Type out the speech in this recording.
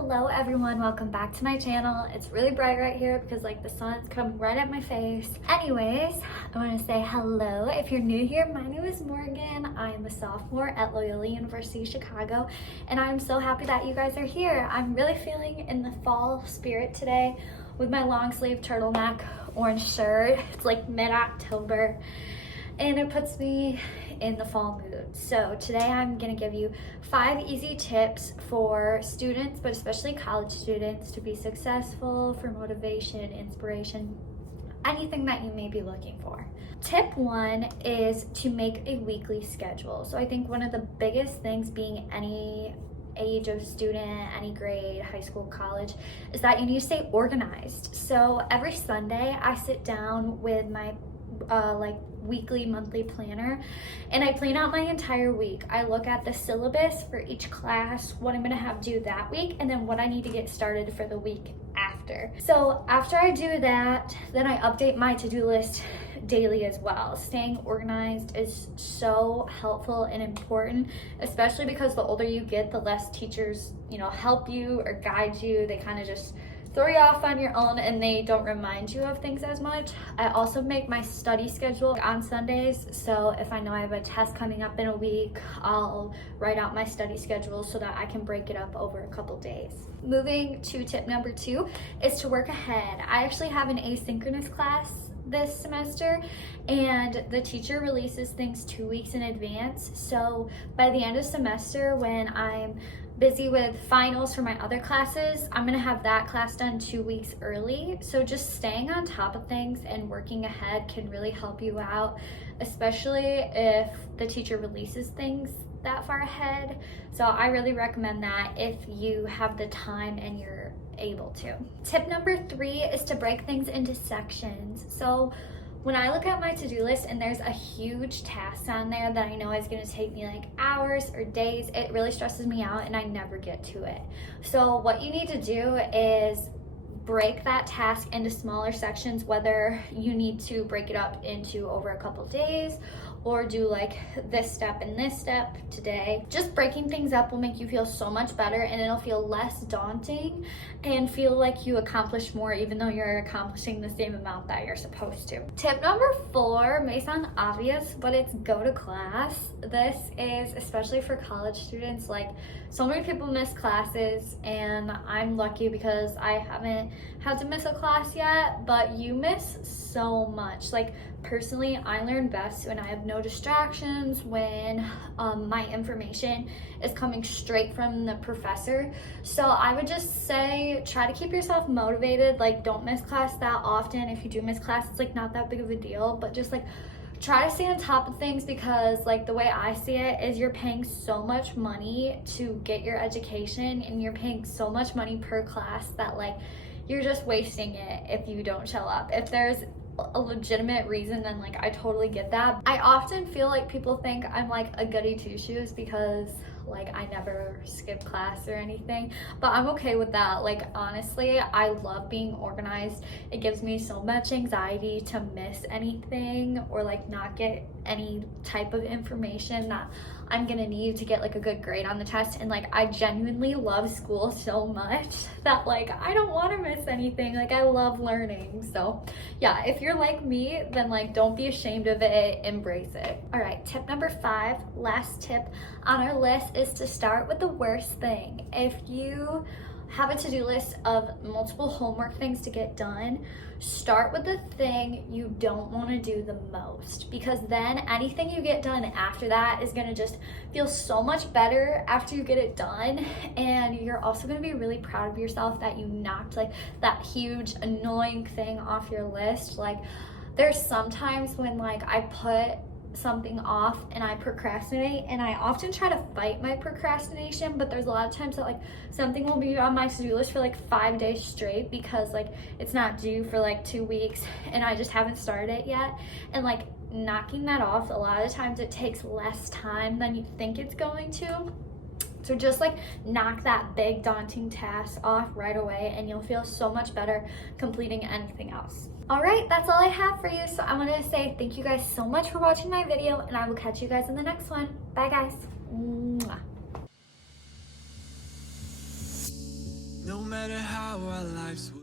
Hello everyone, welcome back to my channel. It's really bright right here because like the sun's coming right at my face. Anyways, I want to say hello. If you're new here, my name is Morgan. I am a sophomore at Loyola University, Chicago, and I'm so happy that you guys are here. I'm really feeling in the fall spirit today with my long sleeve turtleneck orange shirt. It's like mid-October and it puts me in the fall mood. So today I'm gonna give you 5 easy tips for students, but especially college students, to be successful, for motivation, inspiration, anything that you may be looking for. Tip 1 is to make a weekly schedule. So I think one of the biggest things, being any age of student, any grade, high school, college, is that you need to stay organized. So every Sunday I sit down with my weekly, monthly planner, and I plan out my entire week. I look at the syllabus for each class, what I'm gonna have due that week, and then what I need to get started for the week after. So after I do that, then I update my to-do list daily as well. Staying organized is so helpful and important, especially because the older you get, the less teachers, help you or guide you. They kind of just throw you off on your own and they don't remind you of things as much. I also make my study schedule on Sundays, so if I know I have a test coming up in a week, I'll write out my study schedule so that I can break it up over a couple days. Moving to tip number 2 is to work ahead. I actually have an asynchronous class this semester, and the teacher releases things 2 weeks in advance. So by the end of semester, when I'm busy with finals for my other classes, I'm gonna have that class done 2 weeks early. So just staying on top of things and working ahead can really help you out, especially if the teacher releases things that far ahead. So I really recommend that if you have the time and you're able to. Tip number 3 is to break things into sections. So when I look at my to-do list and there's a huge task on there that I know is going to take me like hours or days, it really stresses me out and I never get to it. So what you need to do is break that task into smaller sections, whether you need to break it up into over a couple days or do like this step and this step today. Just breaking things up will make you feel so much better, and it'll feel less daunting and feel like you accomplished more even though you're accomplishing the same amount that you're supposed to. Tip number 4 may sound obvious, but it's go to class. This is especially for college students. Like, so many people miss classes, and I'm lucky because I haven't had to miss a class yet, but you miss so much. Like, personally, I learn best when I have no distractions, when my information is coming straight from the professor. So I would just say, try to keep yourself motivated. Like, don't miss class that often. If you do miss class, it's like not that big of a deal, but just like try to stay on top of things, because like the way I see it is you're paying so much money to get your education, and you're paying so much money per class that like you're just wasting it if you don't show up. If there's a legitimate reason, then like I totally get that. I often feel like people think I'm like a goody two-shoes because like I never skip class or anything, but I'm okay with that. Like, honestly, I love being organized. It gives me so much anxiety to miss anything or like not get any type of information that I'm gonna need to get like a good grade on the test. And like I genuinely love school so much that like I don't want to miss anything. Like, I love learning. So yeah, if you're like me, then like don't be ashamed of it, embrace it. All right, tip number 5, last tip on our list, is to start with the worst thing. If you have a to-do list of multiple homework things to get done, start with the thing you don't want to do the most, because then anything you get done after that is going to just feel so much better after you get it done. And you're also going to be really proud of yourself that you knocked like that huge annoying thing off your list. Like, there's sometimes when like I put something off and I procrastinate, and I often try to fight my procrastination, but there's a lot of times that like something will be on my to-do list for like 5 days straight because like it's not due for like 2 weeks and I just haven't started it yet. And like knocking that off, a lot of times it takes less time than you think it's going to. So just like knock that big daunting task off right away and you'll feel so much better completing anything else. All right, that's all I have for you. So I want to say thank you guys so much for watching my video, and I will catch you guys in the next one. Bye guys. Mwah. No matter how our lives will